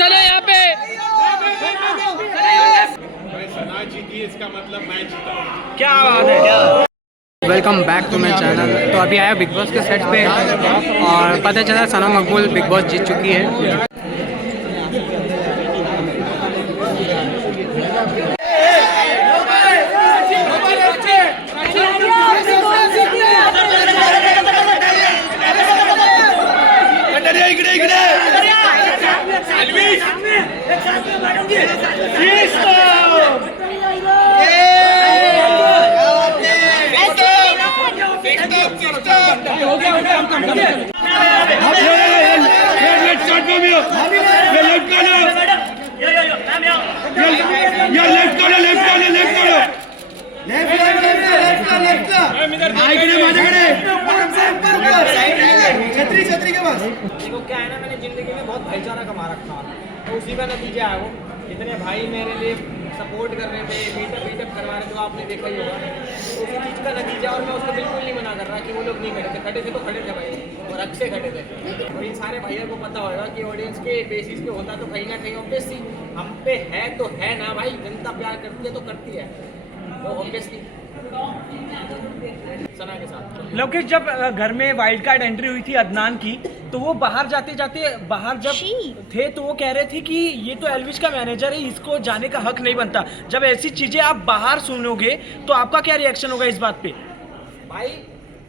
चले यहाँ पे। सना जीती इसका मतलब मैं जीता। क्या बात है। Welcome back to my channel. तो अभी आया बिग बॉस के सेट पे और पता चला सना मकबूल बिग बॉस जीत चुकी है। छतरी के पास देखो क्या है ना, मैंने जिंदगी में बहुत भाईचारा कमा रखा है, तो उसी का नतीजा है वो। इतने भाई मेरे लिए सपोर्ट कर रहे थे, मीटअप करवा रहे थे, तो आपने देखा ही होगा। तो उसी चीज़ का नतीजा, और मैं उसको बिल्कुल नहीं मना कर रहा कि वो लोग नहीं खड़े थे। खड़े थे तो खड़े थे भाई, और अच्छे खड़े थे। और इन सारे भाइयों को पता होगा कि ऑडियंस के बेसिस पे होता तो कहीं ना कहीं ऑब्वियसली हम पे है तो है ना भाई, जनता प्यार करती है तो करती है, तो ऑब्वियसली सना के साथ। लोकेश, जब घर में वाइल्ड कार्ड एंट्री हुई थी अदनान की, तो वो बाहर जाते जाते बाहर जब थे तो वो कह रहे थे कि ये तो एल्विश का मैनेजर है, इसको जाने का हक नहीं बनता। जब ऐसी चीजें आप बाहर सुनोगे तो आपका क्या रिएक्शन होगा इस बात पे? भाई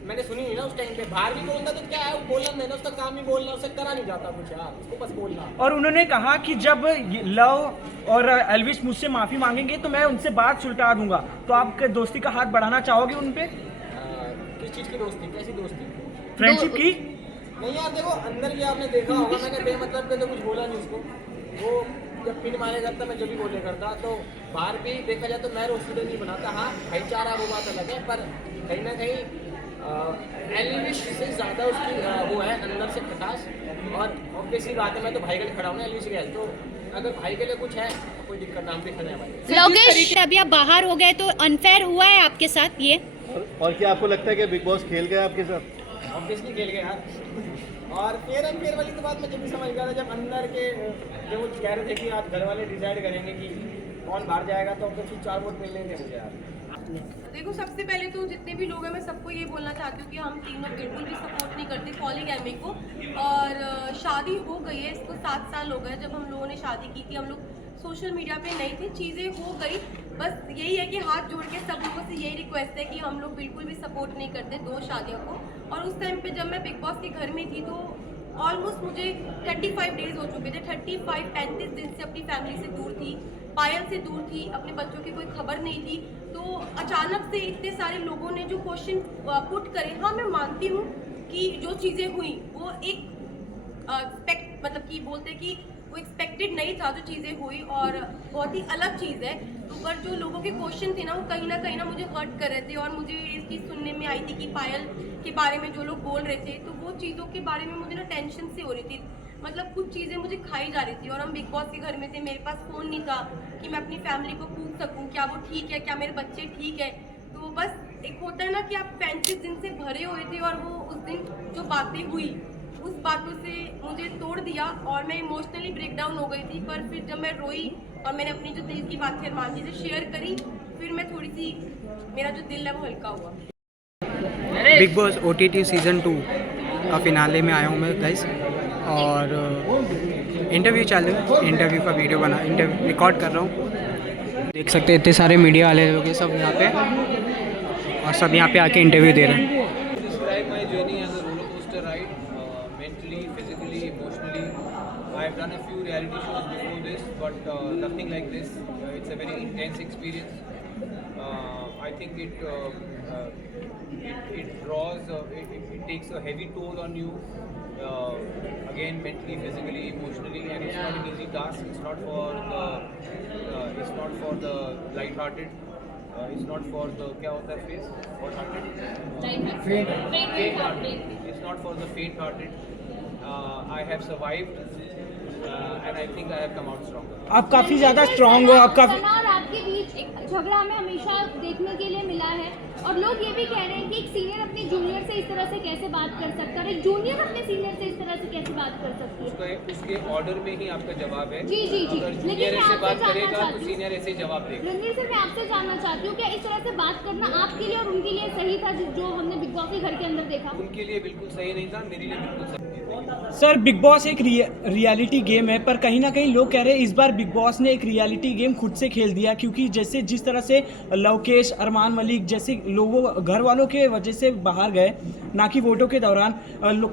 मैंने सुनी नहीं ना उस टाइम पे। बाहर भी बोलता तो क्या है, वो बोलना नहीं ना, उसका काम ही बोलना, उससे करा नहीं जाता कुछ यार, उसको बस बोलना। और उन्होंने कहा कि जब लव और एल्विश मुझसे माफी मांगेंगे तो मैं उनसे बात सुलटा दूंगा। तो आप दोस्ती का हाथ बढ़ाना चाहोगे उन पे? किस चीज़ की दोस्ती, कैसी दोस्ती? फ्रेंडशिप की? नहीं यार देखो, अंदर भी आपने देखा होगा, मैंने बेमतलब के तो कुछ बोला नहीं उसको। वो जब पिन मारे करता, मैं जब भी बोले करता, तो बाहर भी देखा जाए तो मैं रोस्टेड नहीं बनाता। हाँ भाईचारा वो बात अलग है, पर कहीं ना कहीं एल्विश से ज़्यादा उसकी वो है अंदर से खटास। और ऑब्वियसली बात है, मैं तो भाई के लिए खड़ा हूँ ना एल्विश के लिए, तो अगर भाई के लिए कुछ है तो कोई दिक्कत ना, हम भी खड़े हैं भाई। लोकेश, अभी आप बाहर हो गए तो अनफेयर हुआ है आपके साथ ये? और क्या आपको लगता है कि बिग बॉस खेल गया आपके साथ? ऑब्वियसली खेल गया यार। और फेयर वाली तो बात मैं जब भी समझ गया था, जब अंदर के जो वो कह रहे थे कि आप घर वाले डिसाइड करेंगे कि कौन बाहर जाएगा, तो ऑब्वियसली 4 वोट मिलने थे मुझे यार। देखो, सबसे पहले तो जितने भी लोग हैं, मैं सबको ये बोलना चाहती हूँ कि हम तीनों बिल्कुल भी सपोर्ट नहीं करते पॉलीगैमी को। और शादी हो गई है, इसको 7 साल हो गए जब हम लोगों ने शादी की थी। हम लोग सोशल मीडिया पे नहीं थे, चीज़ें हो गई। बस यही है कि हाथ जोड़ के सब लोगों से यही रिक्वेस्ट है कि हम लोग बिल्कुल भी सपोर्ट नहीं करते 2 शादियों को। और उस टाइम पे जब मैं बिग बॉस के घर में थी तो ऑलमोस्ट मुझे 35 डेज हो चुके थे। 35 दिन से अपनी फैमिली से दूर थी, पायल से दूर थी, अपने बच्चों की कोई खबर नहीं थी। तो अचानक से इतने सारे लोगों ने जो क्वेश्चन पुट करे, हाँ मैं मानती हूँ कि जो चीज़ें हुई वो एक मतलब कि बोलते कि वो एक्सपेक्टेड नहीं था जो चीज़ें हुई, और बहुत ही अलग चीज़ है। तो पर जो लोगों के क्वेश्चन थे ना, वो कहीं ना मुझे हर्ट कर रहे थे। और मुझे ये चीज़ सुनने में आई थी कि पायल के बारे में जो लोग बोल रहे थे, तो वो चीज़ों के बारे में मुझे ना टेंशन से हो रही थी। मतलब कुछ चीज़ें मुझे खाई जा रही थी। और हम बिग बॉस के घर में थे, मेरे पास फ़ोन नहीं था कि मैं अपनी फैमिली को पूछ सकूँ क्या वो ठीक है, क्या मेरे बच्चे ठीक है। तो बस एक होता है ना कि आप 35 दिन से भरे हुए थे, और वो उस दिन जो बातें हुई उस बातों से मुझे तोड़ दिया, और मैं इमोशनली ब्रेकडाउन हो गई थी। पर फिर जब मैं रोई और मैंने अपनी जो दिल की बात फिर माँ जी से शेयर करी, फिर मैं थोड़ी सी, मेरा जो दिल है वो हल्का हुआ। बिग बॉस OTT सीज़न 2 का फिनाले में आया हूँ मैं गाइस, और इंटरव्यू चालू है। इंटरव्यू का वीडियो इंटरव्यू रिकॉर्ड कर रहा हूँ। देख सकते हैं इतने सारे मीडिया वाले लोग हैं सब यहाँ पे, और सब यहाँ पे आके इंटरव्यू दे रहे हैं। I have done a few reality shows before this, but nothing like this. It's a very intense experience. I think it draws, it takes a heavy toll on you, again mentally, physically, emotionally, and it's not an easy task. It's not for the light-hearted. It's not for the क्या होता है face? What-hearted? Faint-hearted. It's not for the faint-hearted. I have survived and I think I have come out stronger. आप काफी ज्यादा strong हो, आप काफी सना और आपके बीच एक झगड़ा हमें हमेशा देखने के लिए मिला है और लोग ये भी कह रहे हैं कि एक सीनियर अपने जूनियर से इस तरह से कैसे बात कर सकता है और एक जूनियर अपने सीनियर से इस तरह से कैसे बात कर सकती है। उसके ऑर्डर में ही आपका जवाब है। जी जी जी, अगर लेकिन जूनियर मैं ऐसे आपसे बात जानना करेगा तो चाहती सीनियर ऐसे ही जवाब देगा। रणवीर सर, मैं आपसे जानना चाहती हूँ क्या इस तरह से बात करना आपके लिए और उनके लिए सही था जो हमने बिग बॉस के घर के अंदर देखा? उनके लिए बिल्कुल सही नहीं था, मेरे लिए बिल्कुल सही था। सर बिग बॉस एक रियलिटी गेम है, पर कहीं ना कहीं लोग कह रहे हैं इस बार बिग बॉस ने एक रियलिटी गेम खुद से खेल दिया, क्योंकि जैसे जिस तरह से लवकेश, अरमान मलिक जैसे लोगों घर वालों के वजह से बाहर गए, ना कि वोटों के दौरान,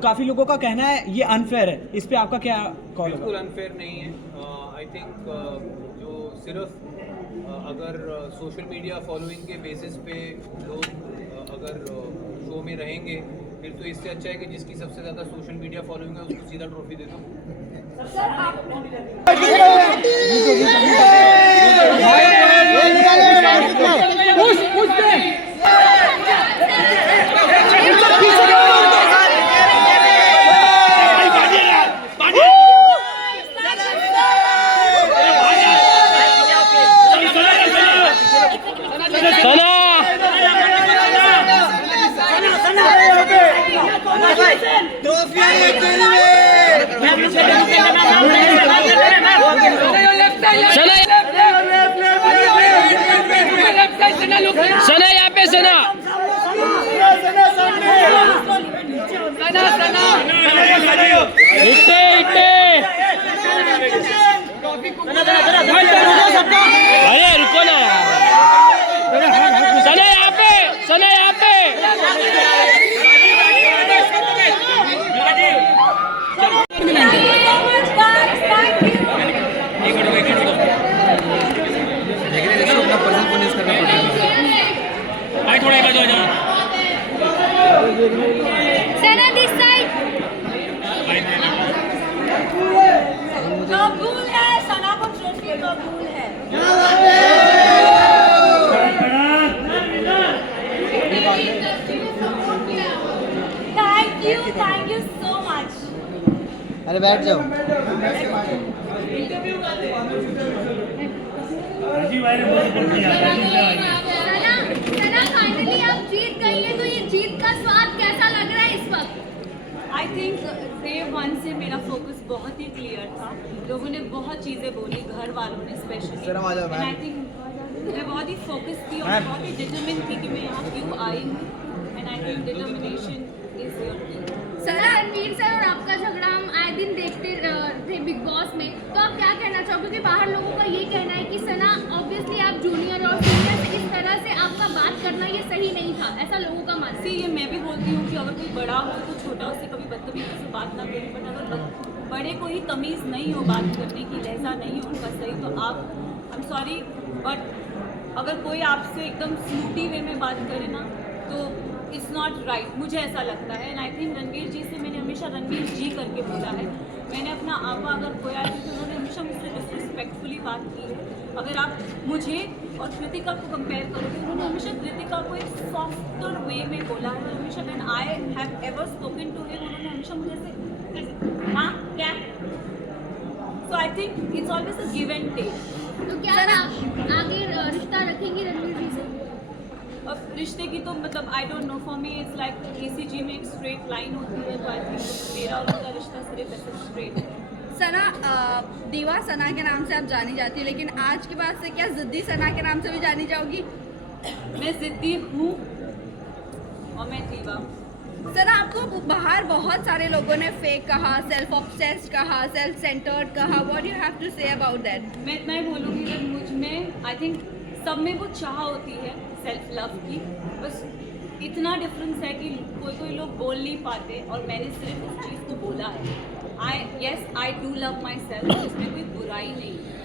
काफ़ी लोगों का कहना है ये अनफेयर है। इस पे आपका क्या कॉल बिल्कुल अनफेयर नहीं है। आई थिंक जो सिर्फ अगर सोशल मीडिया फॉलोइंग के बेसिस पे लोग अगर शो में रहेंगे, फिर तो इससे अच्छा है कि जिसकी सबसे ज़्यादा सोशल मीडिया फॉलोइंग है उसको सीधा ट्रॉफी दे दो। सना यहाँ पे सना इट्टे अरे रुको ना, सना यहाँ पे, सना यहाँ पे। सना दिस साइड। कबूल है, सना को ट्रॉफी कबूल है। Thank you so much. अरे बैठ जाओ। सना फाइनली आप जीत गई है, तो ये जीत का स्वाद कैसा लग रहा है इस वक्त? आई थिंक डे 1 से मेरा फोकस बहुत ही क्लियर था। लोगों ने बहुत चीज़ें बोली, घर वालों ने स्पेशली, एंड आई थिंक मैं बहुत ही फोकस थी और बहुत ही डिटरमिन थी कि मैं यहाँ क्यों आई हूँ, and I think determination is your की। सना, रणवीर सर और आपका झगड़ा हम आए दिन देखते थे बिग बॉस में, तो आप क्या कहना चाहोगे? क्योंकि बाहर लोगों का ये कहना है कि सना ऑब्वियसली आप जूनियर और सीनियर से इस तरह से आपका बात करना ये सही नहीं था, ऐसा लोगों का मानना है। ये मैं भी बोलती हूँ कि अगर कोई बड़ा हो तो छोटा उससे कभी बदतमीजी से बात ना करें, बट अगर बड़े को ही तमीज़ नहीं हो बात करने की, लहजा नहीं हो उनका सही, तो आप आई एम सॉरी, बट अगर कोई आपसे एकदम स्मूटी वे में बात करे ना तो इट्स नॉट राइट, मुझे ऐसा लगता है। एंड आई थिंक रणवीर जी से मैंने हमेशा रणवीर जी करके बोला है। मैंने अपना आपा अगर खोया है तो उन्होंने हमेशा मुझसे डिसरिस्पेक्टफुली बात की है। अगर आप मुझे और कृतिका को कंपेयर करोगे, उन्होंने हमेशा कृतिका को एक सॉफ्टर वे में बोला है। हमेशा when I have ever spoken to him, उन्होंने हमेशा मुझे ऐसे हाँ क्या, so I think it's always a give and take. तो क्या आप आगे रिश्ता रखेंगे रणवीर जी से? अब रिश्ते की तो मतलब I don't know, for me it's like ECG में एक स्ट्रेट लाइन होती है, तो आई थिंक मेरा और उनका रिश्ता सिर्फ ऐसे स्ट्रेट है। सना, दीवा सना के नाम से आप जानी जाती है, लेकिन आज के बाद से क्या जिद्दी सना के नाम से भी जानी जाओगी? मैं जिद्दी हूँ और मैं दीवा। सना, आपको बाहर बहुत सारे लोगों ने फेक कहा, सेल्फ ऑब्सेस्ड कहा, सेल्फ सेंटर्ड कहा, what you have to say about that? मैं इतना ही बोलूँगी कि मुझ में आई थिंक सब में वो चाह होती है सेल्फ लव की, बस इतना डिफरेंस है कि कोई लोग बोल नहीं पाते और मैंने सिर्फ उस चीज़ को बोला है। I do love my self, इसमें कोई बुराई नहीं है।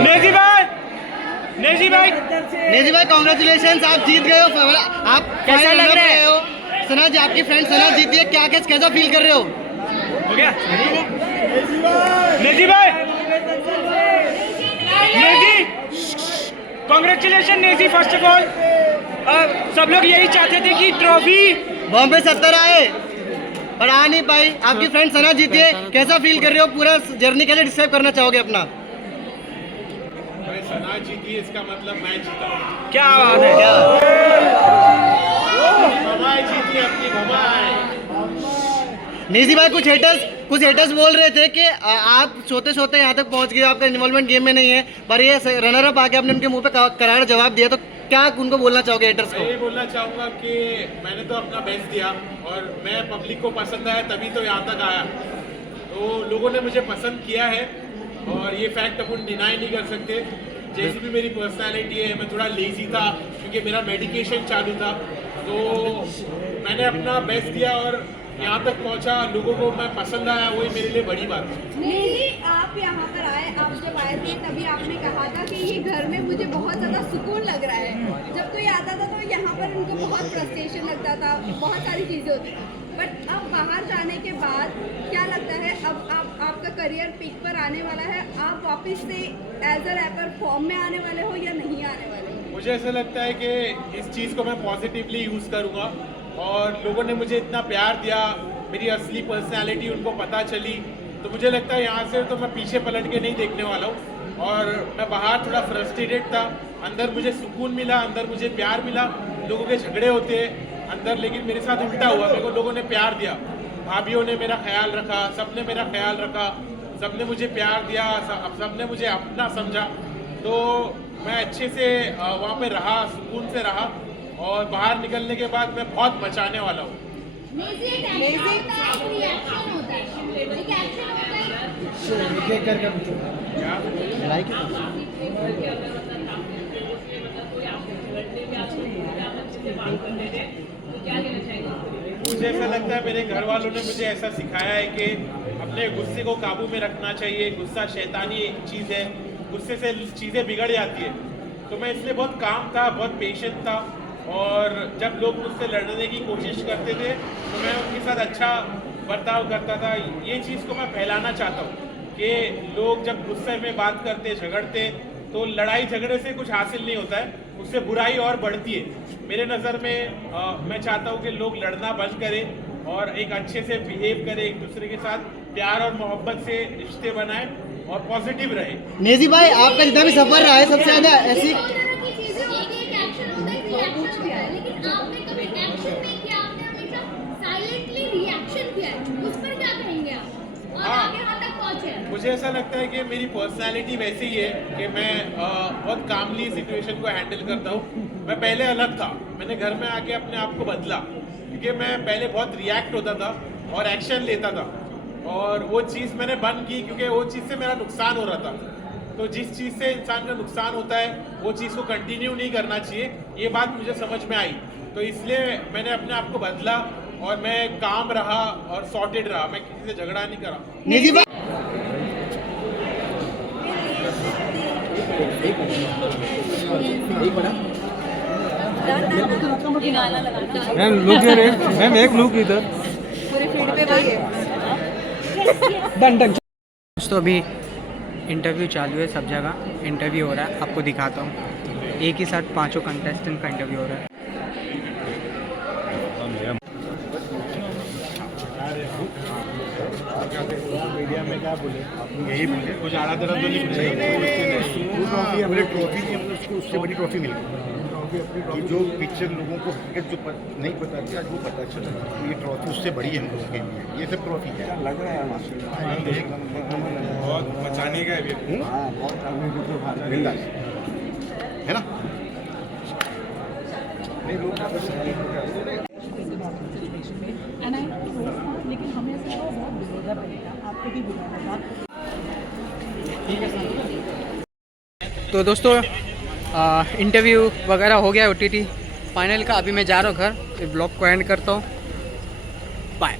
नेजी भाई नेजी भाई कॉन्ग्रेचुलेशन, आप जीत गए हो। आप कैसा लग रहा है? हो सना जी, आपकी फ्रेंड सना जीती है, क्या कैसा फील कर रहे हो? हो गया नेजी भाई, Naezy congratulation Naezy. First of all सब लोग यही चाहते थे कि ट्रॉफी बॉम्बे 70 आए पर आ नहीं पाई। आपकी फ्रेंड सना जीती है, कैसा फील कर रहे हो? पूरा जर्नी कैसे डिस्क्राइब करना चाहोगे अपना? भाई सना जीती है इसका मतलब मैं जीता हूँ। क्या बात है, अपनी ममाई जीती, अपनी ममाई। नेजी भाई कुछ हेटर्स बोल रहे थे कि आप सोते सोते यहाँ तक पहुँच गए, आपका इन्वॉल्वमेंट गेम में नहीं है, पर ये रनर अप आके आपने उनके मुंह पे करारा जवाब दिया, तो क्या उनको बोलना चाहोगे हेटर्स को? मैं ये बोलना चाहूँगा कि मैंने तो अपना बेस्ट दिया और मैं पब्लिक को पसंद आया तभी तो यहाँ तक आया। तो लोगों ने मुझे पसंद किया है और ये फैक्ट अपन डिनाई नहीं कर सकते। जैसी भी मेरी पर्सनालिटी है, मैं थोड़ा लेजी था क्योंकि मेरा मेडिकेशन चालू था, तो मैंने अपना बेस्ट दिया और यहाँ तक पहुँचा, लोगों को मैं पसंद आया, वही मेरे लिए बड़ी बात है। नहीं, आप यहाँ पर आए, आप जब आए थे तभी आपने कहा था कि ये घर में मुझे बहुत ज़्यादा सुकून लग रहा है। जब कोई आता था तो यहाँ पर उनको बहुत फ्रस्ट्रेशन लगता था, बहुत सारी चीज़ें होती थी, बट अब बाहर जाने के बाद क्या लगता है, अब आपका करियर पीक पर आने वाला है, आप वापस से एज अ रैपर फॉर्म में आने वाले हो या नहीं आने वाले हो? मुझे ऐसा लगता है कि इस चीज़ को मैं पॉजिटिवली यूज़ करूँगा और लोगों ने मुझे इतना प्यार दिया, मेरी असली पर्सनालिटी उनको पता चली, तो मुझे लगता है यहाँ से तो मैं पीछे पलट के नहीं देखने वाला हूँ। और मैं बाहर थोड़ा फ्रस्ट्रेटेड था, अंदर मुझे सुकून मिला, अंदर मुझे प्यार मिला। लोगों के झगड़े होते हैं अंदर, लेकिन मेरे साथ उल्टा हुआ, मेरे को लोगों ने प्यार दिया, भाभीयों ने मेरा ख्याल रखा, सबने मेरा ख्याल रखा, सबने मुझे प्यार दिया, सबने मुझे अपना समझा। तो मैं अच्छे से वहाँ पे रहा, सुकून से रहा और बाहर निकलने के बाद मैं बहुत मचाने वाला हूँ। मुझे ऐसा लगता है मेरे घर वालों ने मुझे ऐसा सिखाया है कि अपने गुस्से को काबू में रखना चाहिए। गुस्सा शैतानी एक चीज़ है, गुस्से से चीज़ें बिगड़ जाती है। तो मैं इसलिए बहुत काम था, बहुत पेशेंट था और जब लोग मुझसे लड़ने की कोशिश करते थे तो मैं उनके साथ अच्छा बर्ताव करता था। ये चीज़ को मैं फैलाना चाहता हूँ कि लोग जब गुस्से में बात करते, झगड़ते, तो लड़ाई झगड़े से कुछ हासिल नहीं होता है, उससे बुराई और बढ़ती है। मेरे नज़र में मैं चाहता हूँ कि लोग लड़ना बंद करें और एक अच्छे से बिहेव करें, एक दूसरे के साथ प्यार और मोहब्बत से रिश्ते बनाएं और पॉजिटिव रहे। नेजी भाई आपका जितना भी सफर रहा है, सबसे ज़्यादा ऐसी मुझे ऐसा लगता है कि मेरी पर्सनालिटी वैसे ही है कि मैं बहुत कामली सिचुएशन को हैंडल करता हूँ। मैं पहले अलग था, मैंने घर में आके अपने आप को बदला क्योंकि मैं पहले बहुत रिएक्ट होता था और एक्शन लेता था और वो चीज़ मैंने बंद की क्योंकि वो चीज़ से मेरा नुकसान हो रहा था। तो जिस चीज़ से इंसान का नुकसान होता है वो चीज़ को कंटिन्यू नहीं करना चाहिए, ये बात मुझे समझ में आई। तो इसलिए मैंने अपने आप को बदला और मैं काम रहा और सॉर्टेड रहा, मैं किसी से झगड़ा नहीं करा। नेजी भाई मैम लुक इधर, मैम एक लुक इधर। दोस्तों अभी इंटरव्यू चालू है, सब जगह इंटरव्यू हो रहा है, आपको दिखाता हूँ। एक ही साथ 5 कंटेस्टेंट का इंटरव्यू हो रहा है। मीडिया में क्या बोले, यही बोले कुछ आड़ा तरफ तो नहीं पूछा, हमने ट्रॉफी की, हमने उसको उससे बड़ी ट्रॉफी मिल गई कि जो पिक्चर लोगों को क्रिकेट जो नहीं पता था वो पता चला, ये ट्रॉफी उससे बड़ी है हम लोगों के लिए। ये सब ट्रॉफी क्या लग रहा है बहुत बचाने का है ना। तो दोस्तों इंटरव्यू वगैरह हो गया OTT फाइनल का, अभी मैं जा रहा हूँ घर, ब्लॉग को एंड करता हूँ, बाय।